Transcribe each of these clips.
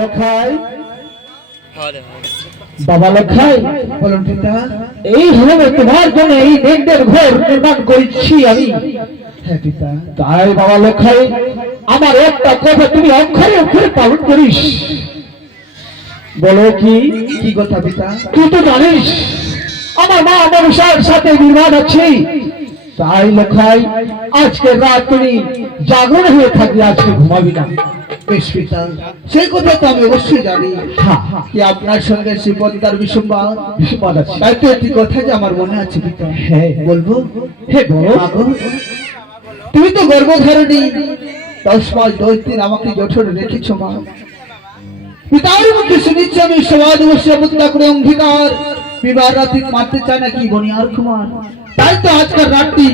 লখাই বাবা লখাই বলুন পিতা। এই হলে তোমার জন্য এই দেবদের ঘর নির্মাণ করেছি আমি। হ্যাঁ পিতা। তাই বাবা লখাই আমার একটা কথা তুমি অক্ষরে অক্ষরে পালন করিস। বলো কি কি কথা পিতা? তুই তো জানিস আমার মা মনসার সাথে বিবাদ আছে। তাই লখাই আজকে রাত তুমি জাগরণ হয়ে থাকবে, আজকে ঘুমাবি না। বেশ পিতা, সেই কথা তো আমি অবশ্যই জানি হ্যাঁ কি আপনার সঙ্গে শ্রীপদ্মার বিষম্বাদ আছে। তাই তো একটি কথা যে আমার মনে আছে পিতা। হ্যাঁ বলবো? হে বলো। মাগো, তুমি তো গর্ভধারিণী, 10 মাস 10 দিন আমাকে জঠরে রেখেছ মা। পিতার মুখে শুনেছি আমি সমাজ বসে প্রতিজ্ঞা করে অঙ্গীকার বিবাহ রাত্রি মারতে চাই না কি বনিয়ার কুমার। তাই তো আজকের রাত্রি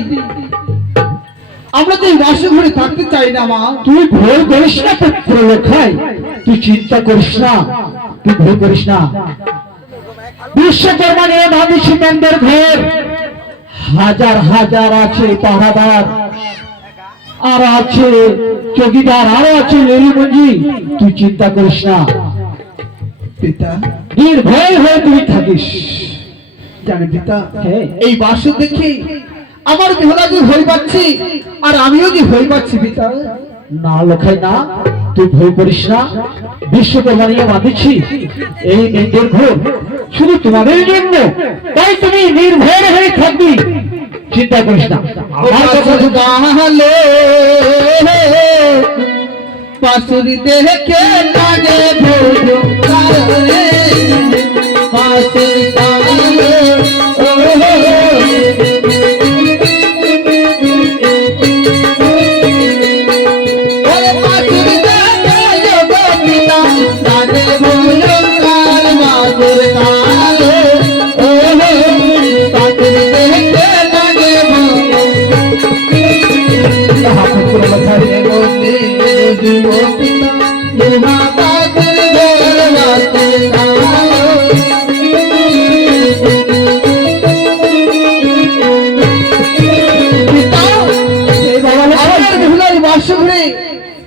আমরা তো এই বাসঘরে থাকতে চাই না মা। তুই ভয় করিস না পুত্র লখাই, তুই চিন্তা করিস না, তুই ভয় করিস না। বিশ্বকর্মা নিয়ে ভাবিস মেন্দের ঘর হাজার হাজার আছে পাহারাদার, আর আছে চৌকিদার, আর আছে লেলিমঞ্জি। তুই চিন্তা করিস না, পিতা নির্ভয় হয়ে তুই থাকিস। জানি পিতা, হ্যাঁ এই বাস দেখে আমার বেহলা যে ভয় পাচ্ছি আর আমিও যে ভয় পাচ্ছি পিতা। না লখাই না, তুই ভয় করিস না। বিশ্বকর্মা নিয়ে বাঁধিছি এই মেয়েদের ঘর শুধু তোমাদের জন্য, তাই তুমি নির্ভয় হয়ে থাকবি, চিন্তা করিস না। আমার কথা শুধু গালে পাশুরি দেখে লাগে ভোজো কালে পাশুরি গালে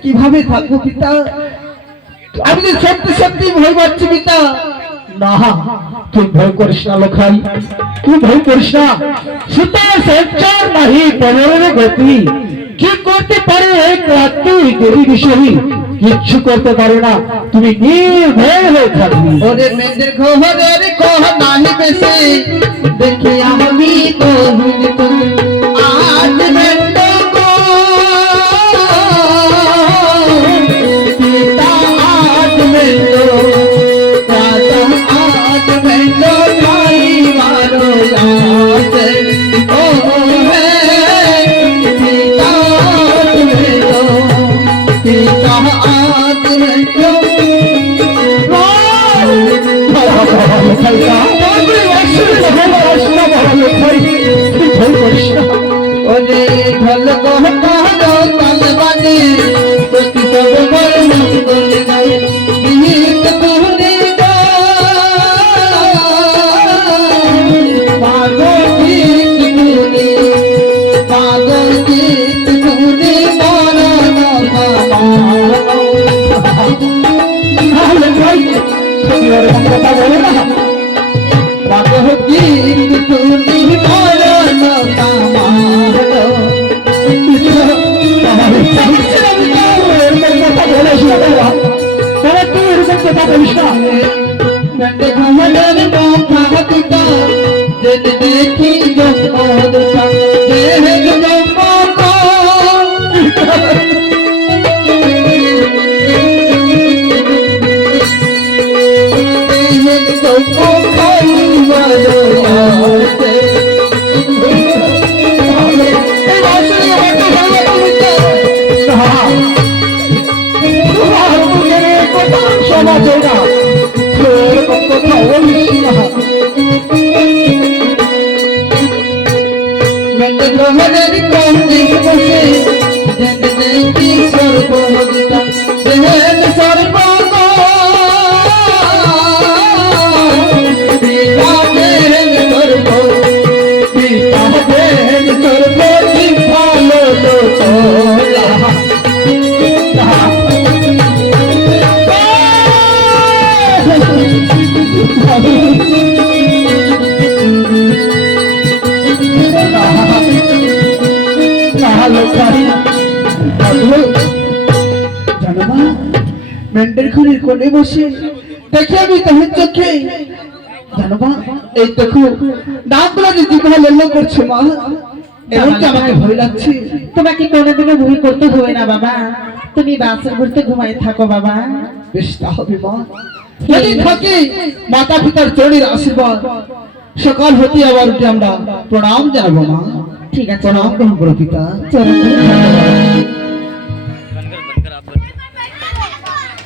কিভাবে থাকবো পিতা? আমি তো সত্যি সত্যি ভয় পাচ্ছি পিতা। না, তুই ভয় করিস না লখাই, তুই ভয় করিস না। সুতরাং সঞ্চার নাহি পরের গতি, কি করতে পারে এক রাত্রি দেবী বিষয়ী কিচ্ছু করতে পারে না। তুমি নির্ভয় হয়ে থাকবি। ওরে মেয়েদের ঘরের কহ নাহি বেশি দেখি আমি তো আজ মেন্দ গো পিতা আজ মেন্দ রাজা আজ মেন্দ ভাই মারো যাতে ও হে পিতা আজ মেন্দ পিতা আজ মেন্দ ওরে ঢল কহতারো তালবানি প্রতি সব বর্ণ করে গায় গীত তুনে পাগল গীত তুনে পাগল গীত তুনে মরণ কথা বলে না, পাগল গীত তুনে মরণ কামালো কথা বলিস না বাবা, তাহলে তুই এরকম কথা বলিস না। মেন্টে ঘুমলের মুখা পিতা যেন দেখি জম্মদুতা দেহ জম্মকা দেহ জম্মকা মারো আতে এই বাসুরি হতে ভালো বলতে সমাজে না এরকম কথা বলিস না। মেন্টে ঘুমলের কন্দি বসে যেন দেখি সর্বদুতা দেহ সর্বকা পিতা দেহ সর্ব পিতা দেহ সর্ব কি ভালো তোলা জানো মা, মেন্টের ঘরের কোণে বসে দেখি আমি তোমার চোখে, জানো মা, এই দেখো নাম বলে জিভা লল্ল করছে মা, এমনকি আমাকে ভয় লাগছে। তোমাকে কোনোদিনও ভুল করতে হবে না বাবা, তুমি বাসের ঘুরতে ঘুমাই থাকো বাবা। বেশ তা হবে মা, যদি থাকে মাতা পিতার চরণের আশীর্বাদ, সকাল হতে আবার উঠে আমরা প্রণাম জানাবো মা। ঠিক আছে, প্রণাম গ্রহণ করো পিতা। চলো।